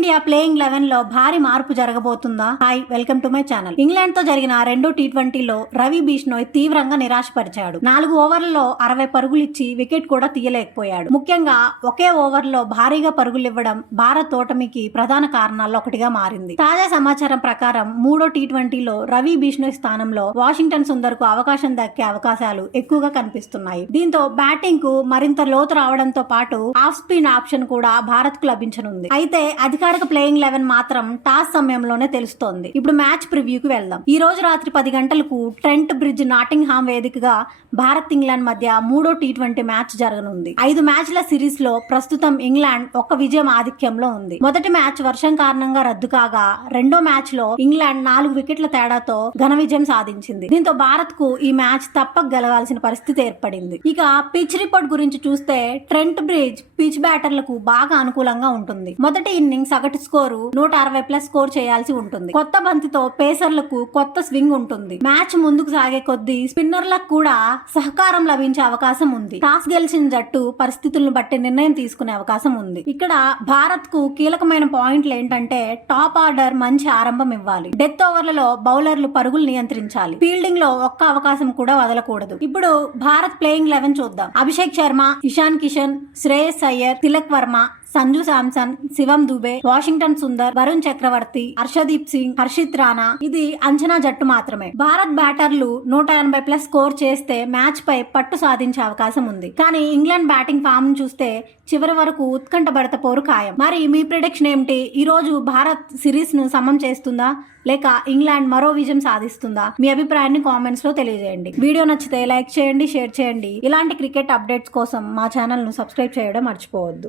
Team India playing 11 లో భారీ మార్పు జరగబోతుందా? Hi, welcome to my channel. England తో జరిగిన రెండో టీ20లో రవి బిష్నోయ్ తీవ్రంగా నిరాశపరిచాడు. 4 ఓవర్లలో 60 పరుగులిచ్చి వికెట్ కూడా తీయలేకపోయాడు. ముఖ్యంగా ఒకే ఓవర్లో భారీగా పరుగులివ్వడం భారత్ ఓటమికి ప్రధాన కారణాల్లో ఒకటిగా మారింది. తాజా సమాచారం ప్రకారం మూడో టీ20లో రవి బిష్నోయ్ స్థానంలో వాషింగ్టన్ సుందర్ కు అవకాశం దక్కే అవకాశాలు ఎక్కువగా కనిపిస్తున్నాయి. దీంతో బ్యాటింగ్ కు మరింత లోతు రావడంతో పాటు ఆఫ్ స్పిన్ ఆప్షన్ కూడా భారత్ కు లభించనుంది. అయితే అధికారిక ప్లేయింగ్ 11 మాత్రం టాస్ సమయంలోనే తెలుస్తోంది. ఇప్పుడు మ్యాచ్ ప్రివ్యూకి వెళ్దాం. ఈ రోజు రాత్రి 10 గంటలకు ట్రెంట్ బ్రిడ్జ్ నాటింగ్హామ్ వేదికగా భారత్ ఇంగ్లాండ్ మధ్య మూడో టీ20 మ్యాచ్ జరగనుంది. 5 మ్యాచ్ల సిరీస్ లో ప్రస్తుతం ఇంగ్లాండ్ ఒక్క విజయం ఆధిక్యంలో ఉంది. మొదటి మ్యాచ్ వర్షం కారణంగా రద్దు కాగా రెండో మ్యాచ్ లో ఇంగ్లాండ్ 4 వికెట్ల తేడాతో ఘన విజయం సాధించింది. దీంతో భారత్ కు ఈ మ్యాచ్ తప్పక గెలవాల్సిన పరిస్థితి ఏర్పడింది. ఇక పిచ్ రిపోర్ట్ గురించి చూస్తే ట్రెంట్ బ్రిడ్జ్ పిచ్ బ్యాటర్లకు బాగా అనుకూలంగా ఉంటుంది. మొదటి ఇన్నింగ్ సగటు స్కోరు 160+ స్కోర్ చేయాల్సి ఉంటుంది. కొత్త బంతితో పేసర్లకు కొత్త స్వింగ్ ఉంటుంది. మ్యాచ్ ముందుకు సాగే కొద్దీ స్పిన్నర్లకు కూడా సహకారం లభించే అవకాశం ఉంది. టాస్ గెలిచిన జట్టు పరిస్థితులను బట్టి నిర్ణయం తీసుకునే అవకాశం ఉంది. ఇక్కడ భారత్ కు కీలకమైన పాయింట్లు ఏంటంటే టాప్ ఆర్డర్ మంచి ఆరంభం ఇవ్వాలి. డెత్ ఓవర్లలో బౌలర్లు పరుగులు నియంత్రించాలి. ఫీల్డింగ్ లో ఒక్క అవకాశం కూడా వదలకూడదు. ఇప్పుడు భారత్ ప్లేయింగ్ 11 చూద్దాం. అభిషేక్ శర్మ, ఇషాన్ కిషన్, శ్రేయస్ అయ్యర్, తిలక్ వర్మ, సంజు శాంసన్, శివం దుబే, వాషింగ్టన్ సుందర్, వరుణ్ చక్రవర్తి, హర్షదీప్ సింగ్, హర్షిత్ రాణా. ఇది అంచనా జట్టు మాత్రమే. భారత్ బ్యాటర్లు 180+ స్కోర్ చేస్తే మ్యాచ్ పై పట్టు సాధించే అవకాశం ఉంది. కానీ ఇంగ్లాండ్ బ్యాటింగ్ ఫామ్ చూస్తే చివరి వరకు ఉత్కంఠ భరిత పోరు ఖాయం. మరి మీ ప్రిడిక్షన్ ఏమిటి? ఈ రోజు భారత్ సిరీస్ ను సమం చేస్తుందా లేక ఇంగ్లాండ్ మరో విజయం సాధిస్తుందా? మీ అభిప్రాయాన్ని కామెంట్స్ లో తెలియజేయండి. వీడియో నచ్చితే లైక్ చేయండి, షేర్ చేయండి. ఇలాంటి క్రికెట్ అప్డేట్స్ కోసం మా ఛానల్ ను సబ్స్క్రైబ్ చేయడం మర్చిపోవద్దు.